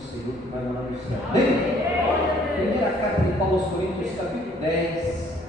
Senhor que vai lá no céu. Amém? Primeira carta de Paulo aos Coríntios, capítulo 10,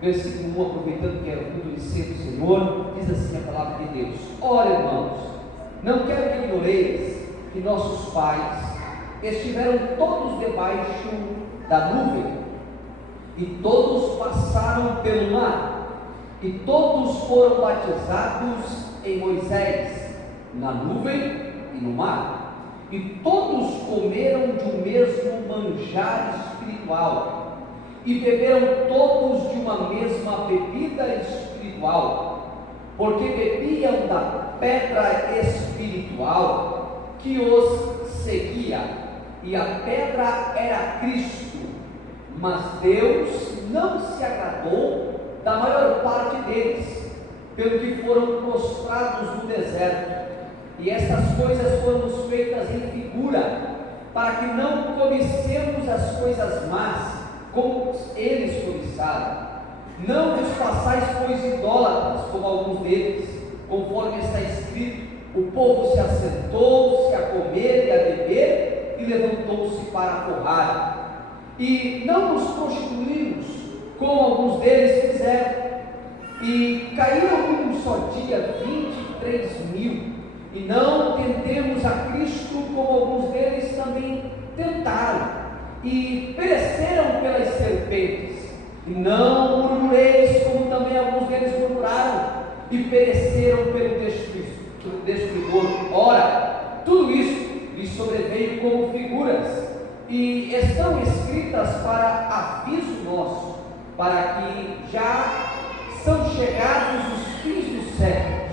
versículo 1, aproveitando que é o culto de ser do Senhor, diz assim a palavra de Deus: ora, irmãos, não quero que ignoreis que nossos pais estiveram todos debaixo da nuvem, e todos passaram pelo mar, e todos foram batizados em Moisés, na nuvem e no mar, e todos comeram de um mesmo manjar espiritual, e beberam todos de uma mesma bebida espiritual, porque bebiam da pedra espiritual que os seguia, e a pedra era Cristo. Mas Deus não se agradou da maior parte deles, pelo que foram prostrados no deserto. E estas coisas foram feitas em figura, para que não cobicemos as coisas más, como eles cobiçaram. Não vos façais, pois, idólatras, como alguns deles, conforme está escrito: o povo se assentou-se a comer e a beber, e levantou-se para forrar. E não nos prostituímos, como alguns deles fizeram, e caíram num só dia 23.000. E não tentemos a Cristo, como alguns deles também tentaram, e pereceram pelas serpentes. E não murmureis, como também alguns deles murmuraram, e pereceram pelo destruidor. Ora, tudo isso lhes sobreveio como figuras, e estão escritas para aviso nosso, para que já são chegados os fins dos séculos.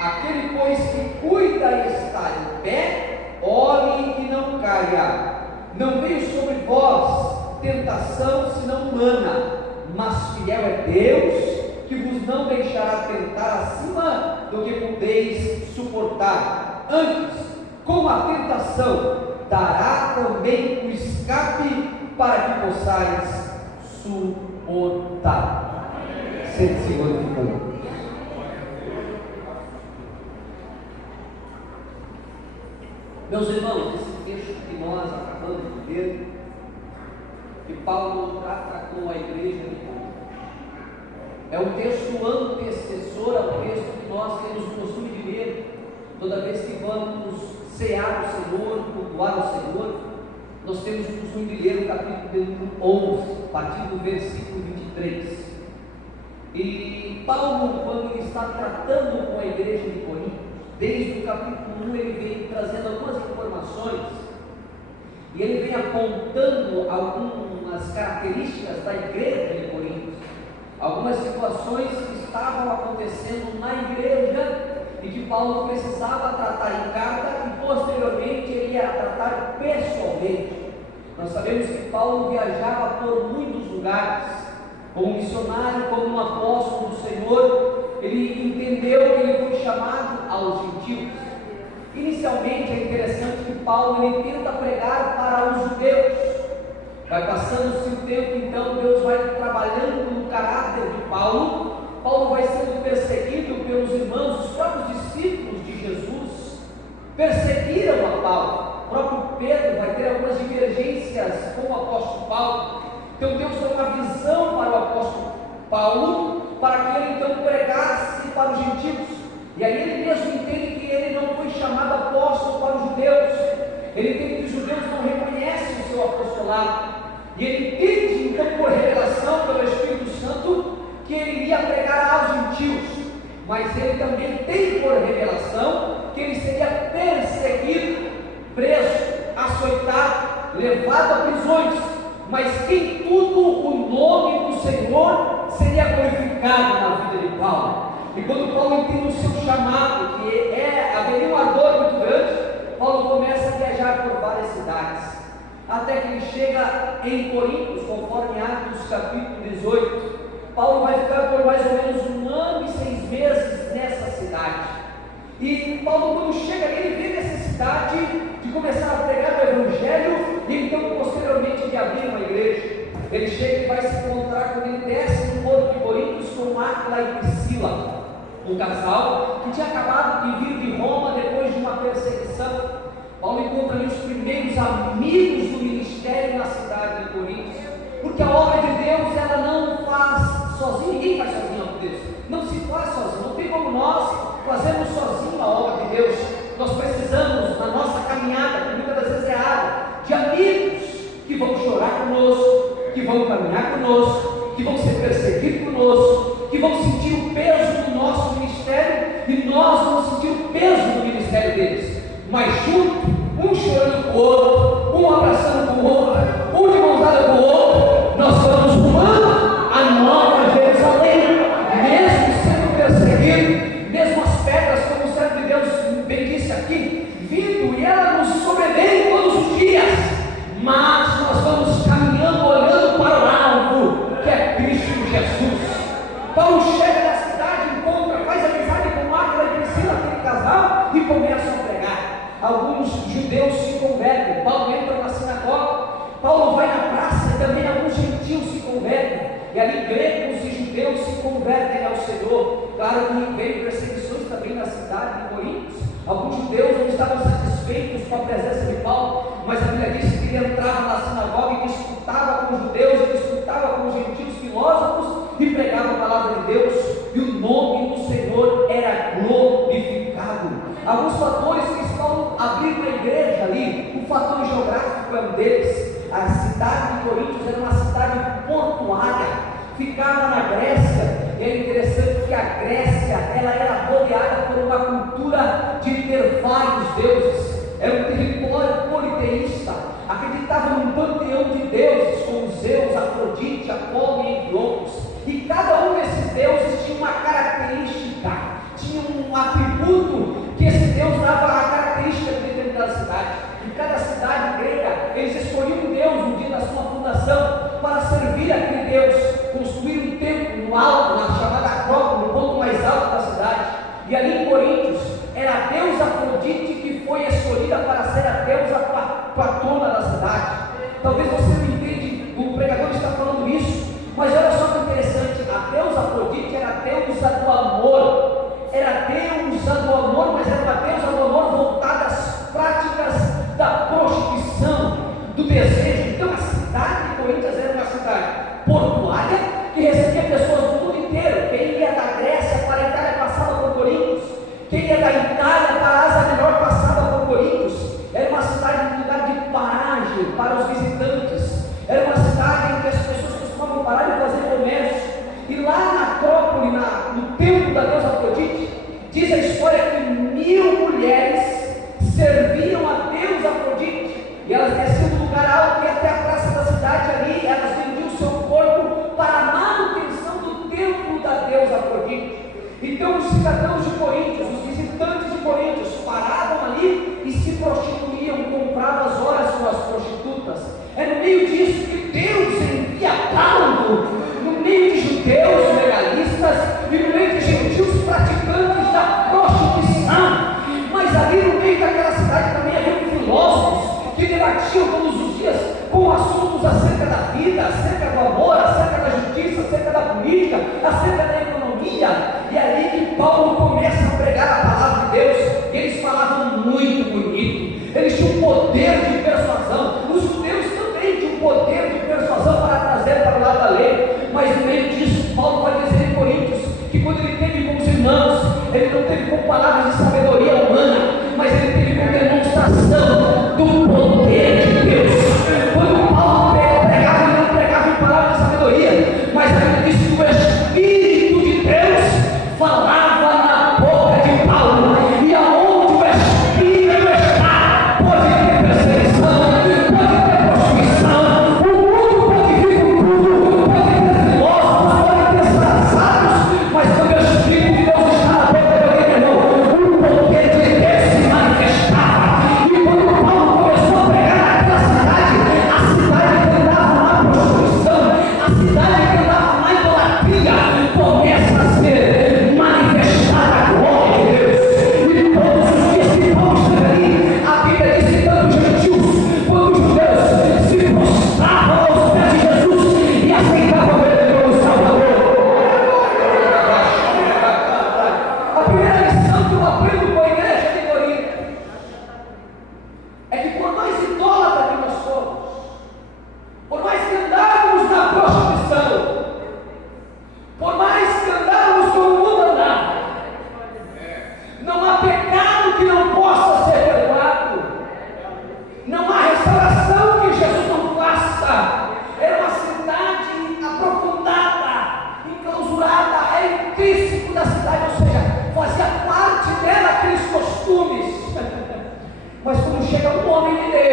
Aquele, pois, que cuida e está em pé, olhe que não caia. Não veio sobre vós tentação senão humana, mas fiel é Deus, que vos não deixará tentar acima do que podeis suportar. Antes, com a tentação, dará também o escape para que possais suportar. Sente-se glorificando. Meus irmãos, esse texto que nós acabamos de ler, que Paulo trata com a igreja de Corinto, é um texto antecessor ao texto que nós temos o costume de ler toda vez que vamos cear o Senhor, cultuar o Senhor. Nós temos o costume de ler o capítulo 11, a partir do versículo 23. E Paulo, quando ele está tratando com a igreja de Corinto, desde o capítulo 1 ele vem trazendo algumas informações, e ele vem apontando algumas características da igreja de Corinto, algumas situações que estavam acontecendo na igreja e que Paulo precisava tratar em carta, e posteriormente ele ia tratar pessoalmente. Nós sabemos que Paulo viajava por muitos lugares, como missionário, como um apóstolo do Senhor. Ele entendeu que ele foi chamado aos gentios. Inicialmente é interessante que Paulo ele tenta pregar para os judeus. Vai passando-se o tempo, então Deus vai trabalhando no caráter de Paulo. Paulo vai sendo perseguido pelos irmãos, os próprios discípulos de Jesus perseguiram a Paulo. O próprio Pedro vai ter algumas divergências com o apóstolo Paulo. Então Deus deu uma visão para o apóstolo Paulo, para que ele então pregasse para os gentios. E aí ele mesmo entende que ele não foi chamado apóstolo para os judeus. Ele entende que os judeus não reconhecem o seu apostolado, e ele entende então por revelação pelo Espírito Santo que ele iria pregar aos gentios. Mas ele também tem por revelação que ele seria perseguido, preso, açoitado, levado a prisões, mas que em tudo o nome do Senhor seria glorificado na vida de Paulo. E quando Paulo entende o seu chamado, que haveria um ardor muito grande, Paulo começa a viajar por várias cidades, até que ele chega em Corinto, conforme Atos capítulo 18. Paulo vai ficar por mais ou menos 1 ano e 6 meses nessa cidade. E Paulo, quando chega ali, ele vê necessidade de começar a pregar o Evangelho, e então posteriormente de abrir uma igreja. Ele chega e vai se encontrar, quando ele desce no porto de Corinto, com Áquila e Priscila, um casal que tinha acabado de vir de Roma depois de uma perseguição. Paulo encontra ali os primeiros amigos do ministério na cidade de Corinto, porque a obra de Deus ela não faz sozinho, ninguém faz sozinho a obra de Deus, não se faz sozinho, não tem como nós fazermos sozinho a obra de Deus. Nós precisamos, na nossa caminhada, que muitas das vezes é árdua, de amigos que vão chorar conosco, que vão caminhar conosco, que vão ser perseguidos conosco, que vão sentir o peso do nosso ministério e nós vamos sentir o peso do ministério deles, mas junto, um chorando com o outro, um abraçando com o outro, um de mão dada com o outro, nós vamos rumando a Nova Jerusalém, mesmo sendo perseguido, mesmo as pedras, como o servo de Deus bem disse aqui, vindo, e ela nos sobrevém todos os dias, mas nós vamos caminhando, olhando para o alvo, que é Cristo Jesus. Paulo chega na cidade, encontra, faz amizade com Áquila e Priscila, aquele casal, e começa a pregar. Alguns judeus se convertem, Paulo entra na sinagoga, Paulo vai na praça e também alguns gentios se convertem, e ali gregos e judeus se convertem ao Senhor. Claro que veio perseguições também na cidade de Corinto, alguns judeus não estavam satisfeitos com a presença de Paulo, mas a Bíblia diz que ele entrava na sinagoga e disputava com os judeus, e disputava com os gentios filósofos, e pregava a palavra de Deus, e o nome do Senhor era glorificado. Alguns fatores que estão abrindo a igreja ali, o fator geográfico é um deles. A cidade de Corinto era uma cidade portuária, ficava na Grécia, e é interessante que a Grécia ela era rodeada por uma cultura de ter vários deuses, era um território politeísta, acreditava num panteão de deuses, como Zeus, Afrodite, Apolo e entre outros, e cada um desses deuses tinha uma característica, tinha um atributo que esse Deus dava a característica de determinada cidade. Em cada cidade grega, eles escolhiam um Deus no dia da sua fundação para servir aquele Deus, construir um templo no alto, na chamada Acrópole, no ponto mais alto da cidade. E ali em Corinto, era a deusa Afrodite que foi escolhida para ser a deusa patrona da cidade. Talvez você não entenda, o pregador está falando isso, mas olha só que interessante, a deusa Afrodite era a deusa do amor, era a deusa do amor, mas era uma deusa do amor voltada às práticas da prostituição, do desejo. Então a cidade de Corinto era uma cidade portuária, que recebia pessoas do mundo inteiro. Quem ia da Grécia para a Itália passava por Corinto, quem ia da Itália para a Ásia Menor passava por Corinto. Era uma cidade, um lugar de paragem para os visitantes, era uma cidade em que as pessoas costumavam parar e fazer comércio. E lá na Acrópole, no templo da deusa Afrodite, diz a história que 1000 mulheres serviam a deusa Afrodite, e elas desciam do lugar alto e até a praça da cidade ali, elas vendiam o seu corpo para a manutenção do templo da deusa Afrodite. Então os cidadãos de Corinto, os visitantes de Corinto, paravam ali e se prostituíam, compravam as horas com as prostitutas. É no meio disso que Deus envia Paulo, no meio de judeus legalistas e no meio de gentios praticantes da prostituição. Mas ali no meio daquela cidade também havia filósofos que debatiam todos os dias com assuntos acerca da vida, acerca do amor, acerca da justiça, acerca da política, acerca da economia. E é ali que Paulo começa a pregar a palavra de Deus. E eles falavam muito bonito, eles tinham poder de persuasão. Os judeus também tinham poder de persuasão para trazer para o lado da lei. Mas no meio disso, Paulo vai dizer em Coríntios que quando ele teve com os irmãos, ele não teve com palavras de sabedoria humana, mas ele teve com demonstração do poder de Deus. Quando Paulo pregava, ele não pregava em palavras de sabedoria, mas ele disse que o Espírito de Deus falava na boca de Paulo, e aonde o Espírito está, pode ter perseguição. chega um homem de